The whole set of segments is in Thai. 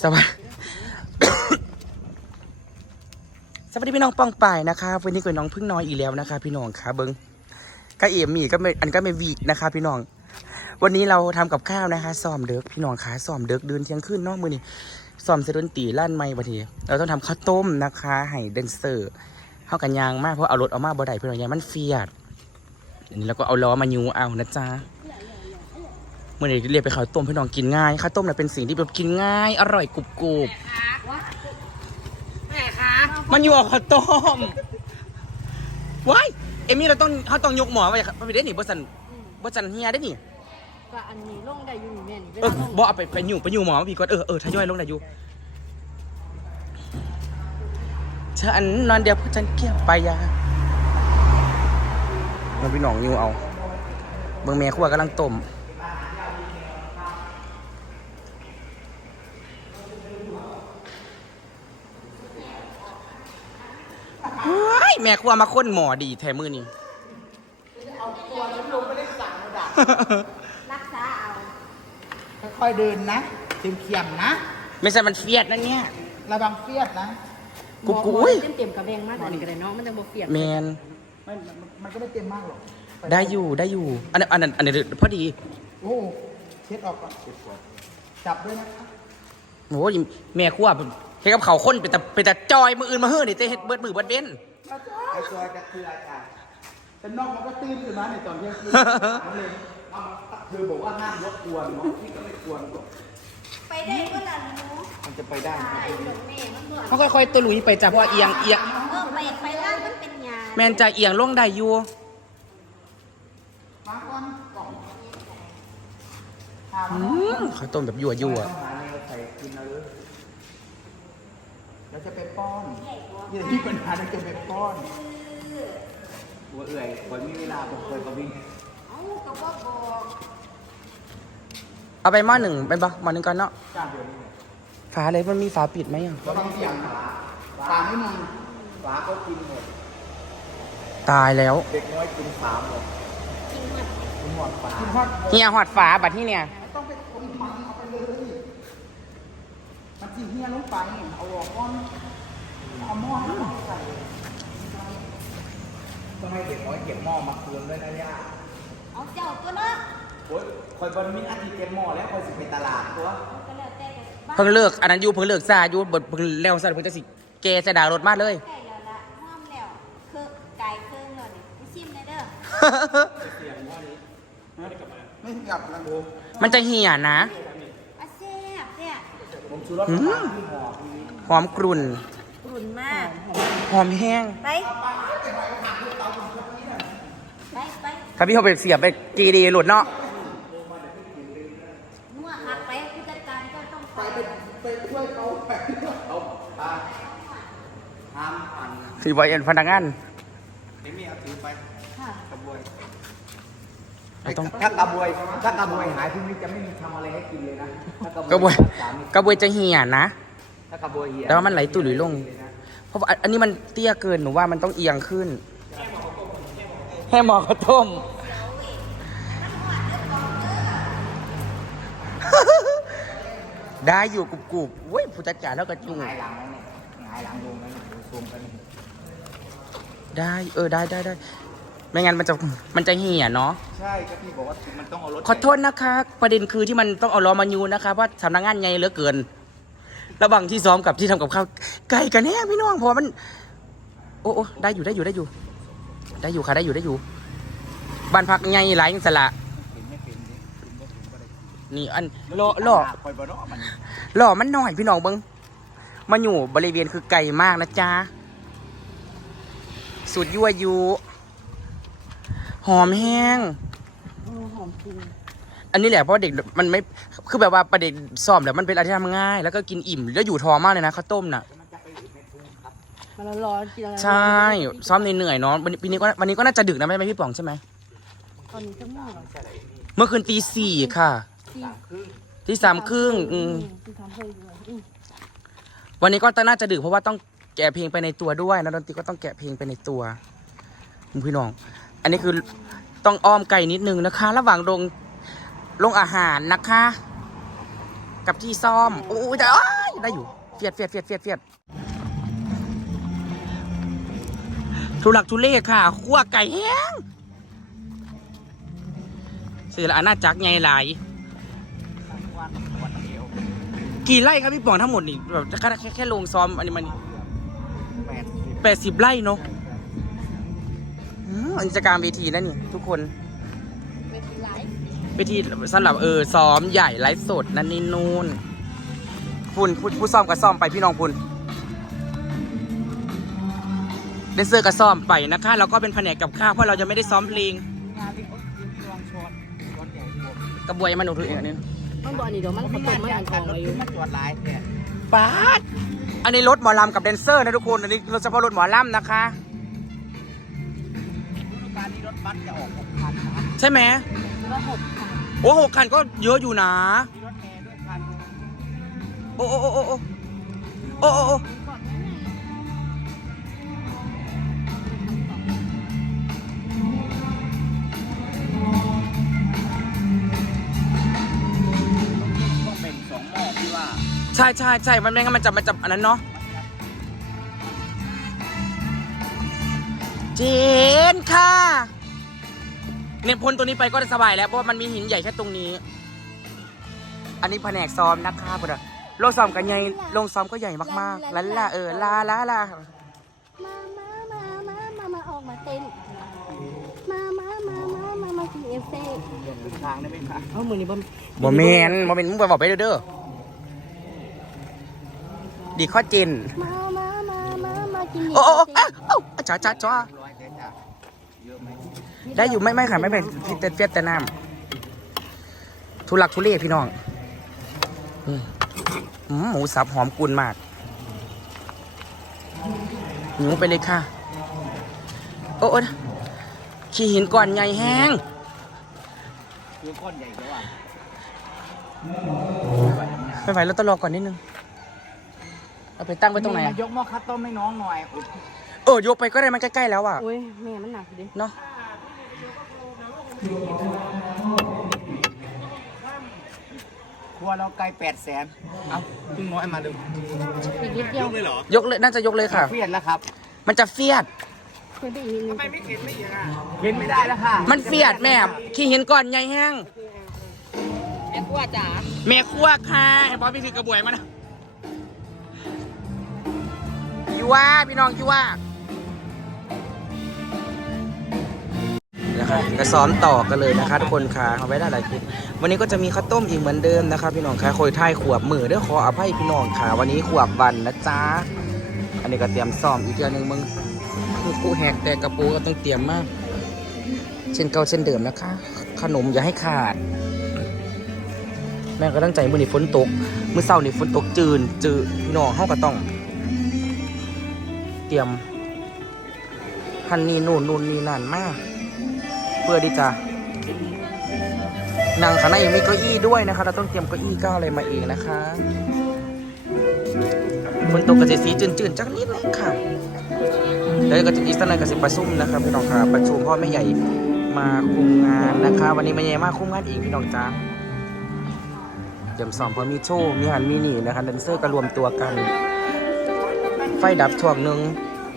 สวัสดีสวัสดีพี่น้องป้องป่ายนะคะวันนี้กับน้องพึ่งน้อยอีกแล้วนะคะ พี่น้องค่ะเบิ้งก็เอี่ยมมีก็ไม่อันก็ไม่วีนะคะ พี่น้อง วันนี้เราทำกับข้าวนะคะซ้อมเด็กพี่น้องคะซ้อมเด็กเดินเที่ยงคืนนอกมือนี่ซ้อมเสดนตีลั่นไม่บัดทีเราต้องทำข้าวต้มนะคะให้แดนเซอร์เข้ากันยางมากเพราะเอารถเอามาบ่ได้พี่น้องยางมันเฟียดอันนี้เราก็เอาล้อมายูเอานะจ๊ะ เมื่อไหร่เรียกไปข้าวต้มพี่น้องกินง่ายข้าวต้มเนี่ยเป็นสิ่งที่แบบกินง่าย อร่อยกรุบกรุบแม่คะมันอยู่กับข้าวต้มว้ายเอมี่เราต้องเขาต้องยกหมอไปไปได้หนิบสันบสันเฮียได้หนิก็อันนี้ลงได้อยู่นี่แม่นี่เออบอกเอาไปไปอยู่ไปอยู่หมอมาพี่ก่อนเออเออทยอยลงได้อยู่ฉันนอนเดียวเพราะฉันเกี่ยวไปยาเราพี่น้องนิวเอา เบิ่งแม่ครัวกำลังต้มว้าย แม่ครัวมาค้นหมอดีแท้มือนี่รักษาเอาค่อยๆเดินนะเข็มเขียมๆนะ ไม่ใช่มันเฟียดนั่นเนี่ยระวังเฟียดนะกูกูอุ้ยเต็มเต็มๆกระเบงมากอันนี้ก็ได้เนาะมันจะบ่เปียกแมนไม่มันมันก็ไม่เต็มมากหรอกได้อยู่ได้อยู่ อันนั้นอันนั้นอันนี้พอดี โอ้เช็ดออกก่อนจับด้วยนะคะโอ้ยแม่ครัวเฮ็ดกับเขาวคนเป็นแต่เป็นแต่จอยมืออื่นมาเฮ้อนี่แต่เฮ็ดเบิดมือเบิดเว้น ไอ้ตัวจะคืออาจารย์แต่นอกมันก็ตื่นขึ้นมาในตอนเที่ยงคืนนั่นเลยเอามาเธอบอกว่าห้ามรบกวนเนาะพี่ก็ไม่กวนหรอกไปได้ก็ล่ะหนูมันจะไปได้ไหมไอ้หลงแม่มันเบื่อเขาค่อยๆตัวหลุยไปจ้ะเพราะว่าเอียงเอียงเออไปไปร้านมันเป็นยาแมนจะเอียงลงได้อยู่มาก่อนกล่องหาอืมามเขาวต้มแบบยั่วยั่ว ต้องหาแนวใส่กินเอาเล ยแล้วจะไปป้อนอย่าที่ปัญหาเราจะไปป้อนหัวเอื่อยคอยมีเวลาบอกคอยก็วิ่งเอ้าก็บ่บอกเอาไปหม้อหนึ่งเป็นปะหม้อหนึ่งก่อนเนาะจ้าเดี๋ยวนี้ฝาเลยมันมีฝาปิดไหมอะก็ต้องเสียงฝาฝาไม่มีฝาก็กินหมด ตายแล้ว เด็กน้อยกินฝาหมดกินหมดกินหมดฝากินหมดเฮียหอดฝาบัดที่เนี่ยไม่ต้องไปคนมันเอาไปเลย จีเฮียลงไปเอาออกก้อนเอาหม้อให้มันใส่ต้องให้เด็กน้อยเก็บหม้อมาคืนด้วยนะย่าเอาเจ้าตัวเนาะโอ๊ยคอยบอลมีอาทิตย์เก็บหม้อแล้วคอยสิไปตลาดตัวมันก็แล้วแต่กันบ้านเพิ่งเลิกอันนั้นอยู่เพิ่งเลิกซาอยู่เบิดเพิ่งแล้วซะเพิ่งจะสิแกจะด่ารถมาเลยใกล้แล้วละห้อมแล้วคือไก่เครื่องแล้วนี่ไปชิมได้เด้อไม่กลับนะโบมันจะเหี่ยนะ อาแซ่บเนี่ย ผม ชูรสอืมที่ห่อทีหอมกรุ่น กรุ่นมาก หอมแห้ง ไป ไปไปถ้าพี่เขาไปเสียบไปกีดีหลุดเนาะนัวหักไปผู้จัดการก็ต้องไปไปช่วยเขาไปเอาปลาห้ามอันสีบอยเอ็นพนักงาน เราต้องถ้ากระบวยถ้ากระบวยหายพรุ่งนี้จะไม่มีทำอะไรให้กินเลยนะถ้ากระบวยรัษานี่กระบวยจะเหี่ยนะถ้ากระบวยเหี่ยแล้วมันไหลตุ่ยลง เพราะว่าอันนี้มันเตี้ยเกินหนูว่ามันต้องเอียงขึ้น ให้หมอเขาต้มได้อยู่กรุบกรุบๆเว้ยผู้จัดการแล้วก็จุงหงายหลังแล้วเนี่ยหงายหลังลงแล้วเนี่ยดูซูมกันนี่ได้เออได้ได้ได้ ไม่งั้นมันจะมันจะเหี่ยเนาะ ใช่ก็พี่บอกว่ามันต้องเอารถขอโทษนะคะ ประเด็นคือที่มันต้องเอาล้อมายูนะคะว่าสำนักงานใหญ่เหลือเกิน ระหว่างที่ซ้อมกับที่ทำกับข้าวไกลกันแน่พี่น้องเพราะว่ามัน โอ้โอ้ได้อยู่ได้อยู่ได้อยู่ ได้อยู่ค่ะได้อยู่ได้อยู่ บ้านพักใหญ่หลายอย่างสละเห็นไม่เป็นดิคุณก็คุณก็ได้นี่อันล้อล้อคอยบอลมันล้อมันหน่อยพี่น้องเบิงมันอยู่บริเวณคือไกลมากนะจ๊ะสุดยั่วยุ หอมแห้งโอ้หอมจริงอันนี้แหละเพราะเด็กมันไม่คือแบบว่าประเด็นซ้อมแล้วมันเป็นอะไรที่ทำง่าย แล้วก็กินอิ่มแล้วอยู่ท้องมากเลยนะข้าวต้มน่ะ มันร้อนๆกินอะไรใช่ซ้อมเหนื่อยๆเนาะวันนี้ปีนี้ก็วันนี้ก็น่าจะดึกนะไม่ไหมพี่ป๋องใช่ไหมตอนนี้ก็มากเมื่อคืนตีสี่ค่ะที่ตีสามครึ่งอืมที่ทำให้ด้วยอืมวันนี้ก็น่าจะดึกเพราะว่าต้องแกะเพลงไปในตัวด้วยนะดนตรีก็ต้องแกะเพลงไปในตัวพี่น้อง อันนี้คือต้องอ้อมไกลนิดนึงนะคะ ระหว่างลงลงอาหารนะคะ กับที่ซ่อมโอ้ยแต่อ้ได้อยู่เฟียดเฟียดเฟียดเฟียดเฟียดทุลักทุเลค่ะคั่วไก่แห้งสื่อละอาณาจักรไงหลายกี่ไร่ครับพี่ป๋องทั้งหมดนี่แบบแค่แค่ลงซ้อมอันนี้มันแปดสิบแปดสิบไร่เนาะ อืมกิจกรรมเวทีนั่นนี่ ทุกคนเป็นไลฟ์เวทีสำหรับเออซ้อมใหญ่ไลฟ์สดนั่นนี่นู่นคุณผู้ผู้ซ้อมกับซ้อมไปพี่น้องคุณเดนเซอร์กับซ้อมไปนะคะแล้วก็เป็นแผนกกับข้าวเพราะเราจะไม่ได้ซ้อมเพลงงานที่เขาลองช็อตช็อตใหญ่รวมกระบวยมันหนูถือเองอันนี้มันบอกอันนี้เดี๋ยวมันเขาต้มมันอันทองอายุมาตรวจลายเนี่ยป๊าดอันนี้รถหมอลำกับแดนเซอร์นะทุกคนอันนี้รถเฉพาะรถหมอลำนะคะฤดูกาลนี้รถ บัสจะออก6คันครับใช่ไหมรถหคันโอ้หคันก็เยอะอยู่นะมีรถเมล์ด้วยคันโอ้โอ้โอ้โอ้โอ้โอ้ใช่ใช่ใช่มันไม่งั้นมันจับมันจับอันนั้นเนาะเจนค่ะ เนี่ยพ้นตัวนี้ไปก็จะสบายแล้วเพราะว่ามันมีหินใหญ่แค่ตรงนี้ อันนี้แผนกซ้อมนะคะพุทธะโลงซ้อมกันใหญ่โลงซ้อมก็ใหญ่มากๆลันล่าเออลาลาลามามามามามามาออกมาเต้นมามามามามามากินเอฟเฟ่เดินทางได้ไหมคะเอามือนี่บ่โมเมนโมเมนมึงไปบอกไปเด้อเด้อดีข้อเจนมามามามามากินโอ้โอ้โอ้อ้าวอ้าวจ้าจ้าจ้า ร้อยแต่จะเยอะไหม ได้อยู่ไม่ไม่ค่ะไม่เป็นพี่แต่เฟียดแต่น้ำทุลักทุเลพี่น้องอืมอืมหมูสับหอมกุนมากหนูไปเลยค่ะ โอ้โอ้ขี้หินก่อนใหญ่แห้งคือก้อนใหญ่แล้วอะไม่ไหวแล้วต้องรอก่อนนิดนึงเอาไปตั้งไว้ตรงไหนอะยกหม้อคัตต้มให้น้องหน่อย เออยกไปก็ได้มันใกล้ๆแล้วอะโอ้ยแม่มันหนักดิ เนาะ ครัวเราไกลแปดแสนเอ้าเพิ่งน้อยมาดูอีกนิดเดียวเลยเหรอยกเลยน่าจะยกเลยค่ะเฟียดแล้วครับมันจะเฟียดเพิ่มไปอีกนิดนึงเห็นไม่ได้แล้วค่ะมันเฟียดแม่ขี้หินก่อนใหญ่แห้งแม่กว่าจ๋าแม่ครัวค่ะไอ้บอสพี่ถือกระบวยมานะยูว่าพี่น้องยูว่า ก็ซ้อมต่อกันเลยนะคะทุกคนค่ะเอาไว้ได้หลายคลิปวันนี้ก็จะมีข้าวต้มอีกเหมือนเดิมนะคะพี่น้องค่ะโคยท่ายขวบมือเด้อขออภัยพี่น้องค่ะ วันนี้ขวบวันนะจ๊ะอันนี้ก็เตรียมซ้อมอีกเดือนหนึ่งมึงคือกูแหกแต่กระปูก็ต้องเตรียมมาก เช่นเก่าเช่นเดิมนะคะ ขนมอย่าให้ขาด แม่ก็ตั้งใจมือนี้ฝนตกมื่อเช้านี่ฝนตกจืนจืดพี่น้องเฮาก็ต้อง เตรียมหันนี่นู่นนู่นนี่นั่นมาเพื่อที่จะนั่งข้างในยังมีเก้าอี้ด้วยนะคะ เราต้องเตรียมเก้าอี้ก้าวอะไรมาเองนะคะฝนตกก็จะสีจืดๆจักนิดนึงค่ะแล้วก็จะอีกสักหน่อยก็สิประชุมนะครับพี่น้องค่ะประชุมพ่อแม่ใหญ่มาคุมงานนะคะ วันนี้แม่ใหญ่มาคุมงานเองพี่น้องจ้าเตรียมซ้อมพอมีโชว์มีหันมีหนีนะคะแดนเซอร์ก็รวมตัวกัน ไฟดับช่วงหนึ่ง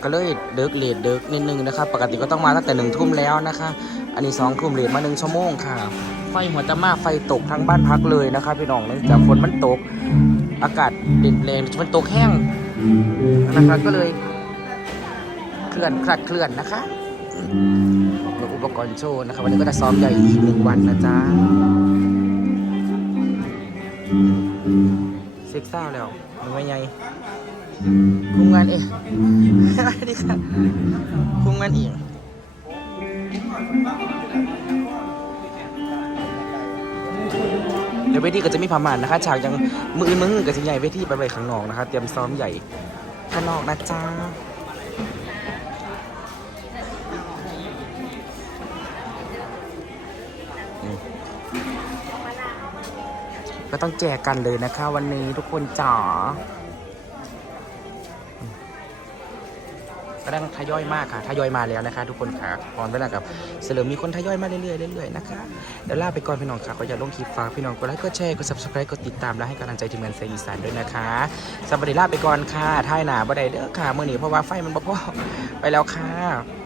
ก็เลยเดิกเลดเดิกนิดนึงนะครับปกติก็ต้องมาตั้งแต่หนึ่งทุ่มแล้วนะคะ อันนี้สองทุ่มเลดมาหนึ่งชั่วโมงค่ะ ไฟหัวจะมาไฟตกทั้งบ้านพักเลยนะคะพี่น้องเนื่องจากฝนมันตก อากาศเปลี่ยนแปลงมันตกแห้งนะคะก็เลยเคลื่อนคลัดเคลื่อนนะคะแล้วอุปกรณ์โชว์นะคะวันนี้ก็จะซ้อมใหญ่อีกหนึ่งวันนะจ๊ะเซ็กซ่าแล้วมันไม่ใหญ่คุมงานเองดีค่ะคุมงานเอง เดี๋ยวเวทีก็จะมีพม่านนะคะฉากยังมืออนมือก็จะใหญ่เวทีไปไว้ข้างนอกนะคะ เตรียมซ้อมใหญ่ข้างนอกนะจ๊ะก็ต้องแจกกันเลยนะคะ วันนี้ทุกคนจ๋า กำลังทยอยมากค่ะทยอยมาแล้วนะคะ ทุกคนค่ะพร้อมเวลากับเสริมมีคนทยอยมาเรื่อยๆเรื่อยๆนะคะเดี๋ยวลาไปก่อนพี่น้องค่ะก็อย่าลงคลิปฝากพี่น้องกดไลค์กดแชร์กด subscribe กดติดตามและให้กำลังใจทีมงานเสียงอีสานด้วยนะคะสวัสดีลาไปก่อนค่ะท่ายหนาบ่ได้เด้อค่ะเมื่อนี้เพราะว่าไฟมันบ่พอไปแล้วค่ะ